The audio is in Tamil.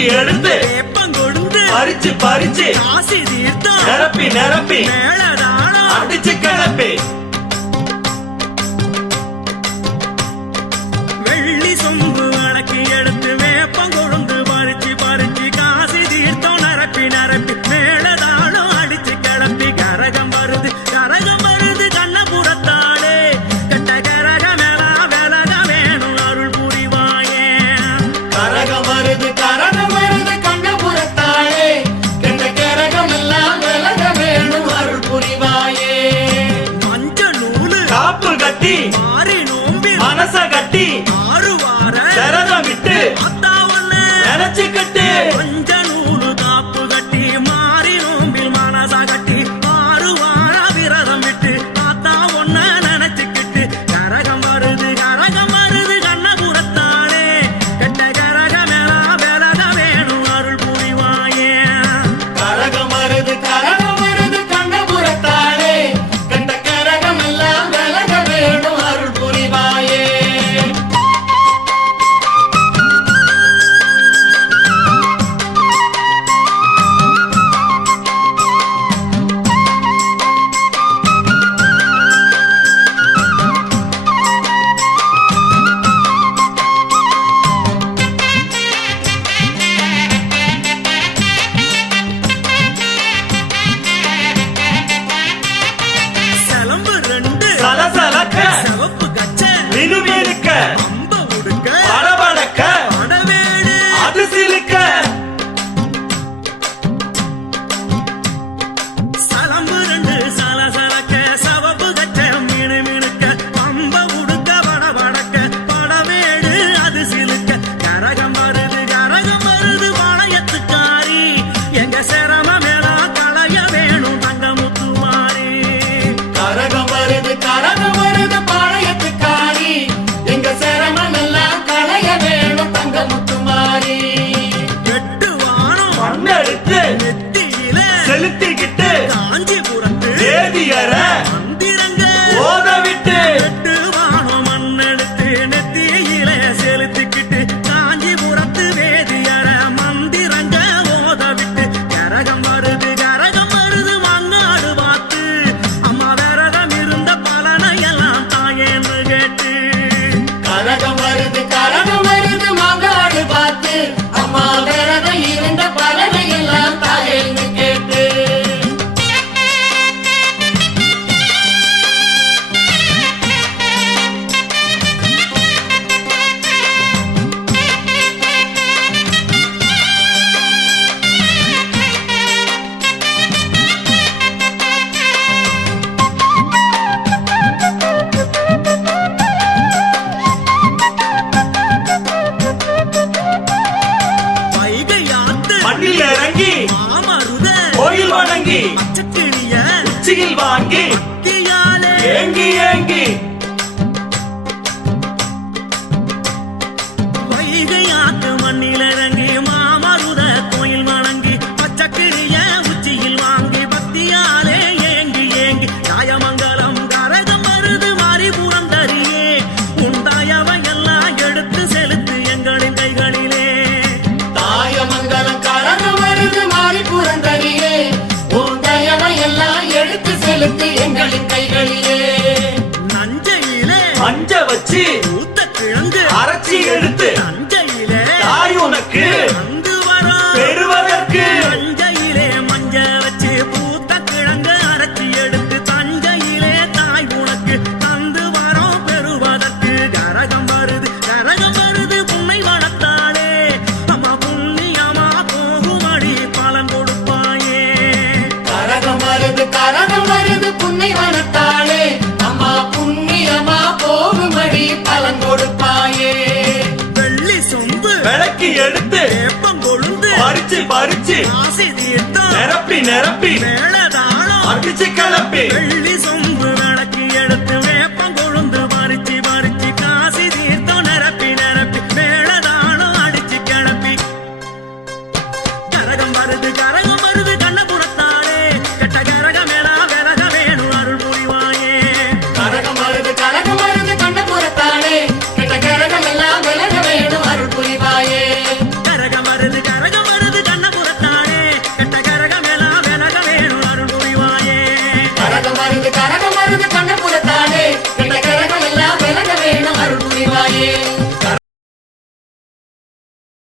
அரிசி எடுத்து வேப்பம் கொழுந்து பறிச்சு பறிச்சு காசி தீர்த்தம் நிரப்பி நிரப்பி மேளதாளம் அடிச்சு கிளப்பி வெள்ளி சொம்பு வடக்கி எடுத்து வேப்பம் கொழுந்து பறிச்சு பறிச்சு காசி தீர்த்தம் நிரப்பி நிரப்பி மேளதாளம் அடிச்சு கிளப்பி கரகம் வருது கண்ணபுரத்தாளே கட்ட கரகம் எல்லாம் விலக வேணும் அருள் புரிவாயே. கரகம் வருது கண்ணபுரத்தாளே கட்ட கரகம் எல்லாம் விலக வேணும் அருள் புரிவாயே. மஞ்ச நூலு காப்பு கட்டி மாறி நோம்பி மனச கட்டி 6 வார விரதம் விட்டு அத்தாவண்ணே நினைச்சுக்கிட்டு கொஞ்ச நூலு காப்பு கட்டி மாறி நோம்பில் மனச கட்டி 6 வார விரதம் விட்டு அத்தா ஒன்ன நினைச்சுக்கிட்டு கரகம் வருது கண்ணபுரத்தாளே கெட்ட கரகம் எல்லாம் விலக வேணும் அருள் புரிவாயே. கரகம் வருது கண்ணபுரத்தாளே கட்ட கரகம் எல்லாம் விலக வேணும் அருள் புரிவாயே. சிலம்பு 2 சலசலக்க சிவப்பு கச்ச மினுமினுக்க அம்ப உடுக்க படபடக்க அடவேடு அது சிலுக்க சலம்பு 2 சலசலக்க சிவப்பு கச்ச மினுமினுக்க அம்ப உடுக்க படபடக்க படவேடு அது சிலுக்க கரகம் வருது பாளையத்துக்காரி எங்க சிரமம் எல்லாம் களைய வேணும் தங்கமுத்துமாரி. கரகம் வருது பாளையத்துக்காரி எங்க சிரமம் எல்லாம் களைய வேணும் தங்க முத்துமாரி. 8 வானம் மண்ணெடுத்து நெத்தியில செலுத்திக்கிட்டு காஞ்சிபுரத்து வேதியர மந்திரங்க ஓத விட்டு 8 வானம் மண்ணெடுத்து நெத்தியில செலுத்திக்கிட்டு காஞ்சிபுரத்து வேதியர மந்திரங்க ஓத விட்டு கரகம் வருது மங்காடு பார்த்து அம்மா விரதம் இருந்த பலனை எல்லாம் தாயேன்னு கேட்டு. கரகம் வருது மாங்காடு பார்த்து அம்மா விரதம் இருந்த பலனை எல்லாம் தாயேன்னு கேட்டு. வைகை ஆத்து மண்ணில் இறங்கி மாமருத கோயில் வணங்கி பச்சைக்கிளிய உச்சியில் வாங்கி தீயாலே ஏங்கி ஏங்கி வைகை ஆத்து மண்ணில் இறங்கி மாமருத கோயில் வணங்கி பச்சைக்கிளிய உச்சியில் வாங்கி பக்தியாலே ஏங்கி ஏங்கி தாயமங்கலம் கரகம் வருது மாரிபுரம் தரியே உன் தாயவை எல்லாம் எடுத்து செலுத்து எங்களின் கைகளிலே. தாயமங்கலம் கரகம் வருது மாரிபுரந்தரியே உன் தயவை எல்லாம் எடுத்து செலுத்து எங்களின் கைகளிலே. நஞ்சையிலே மஞ்ச வச்சு ஊத்த கிழங்கு அரைச்சி எடுத்து நஞ்சையிலே தாய் உனக்கு வந்து வரும் பெறுவதற்கு தஞ்சையிலே மஞ்ச வச்சு பூத்த கிழங்கு அரைச்சி எடுத்து தஞ்சையிலே தாய் உனக்கு தந்து வரோம் பெறுவதற்கு கரகம் வருது புன்னை வளர்த்தாளே அம்மா புண்ணியமா போகுமடி பலன் கொடுப்பாயே. கரகம் வருது புன்னை வனத்தாளே அம்மா புண்ணியமா போகுமடி பலன் கொடுப்பாயே. வெள்ளி சொம்பு விளக்கி எடுத்து வேப்பம் கொழுந்து பறிச்சு பறிச்சு காசி தீர்த்தம் நிரப்பி நிரப்பி மேளதாளம் அடிச்சு கிளப்பி வெள்ளி சொம்பு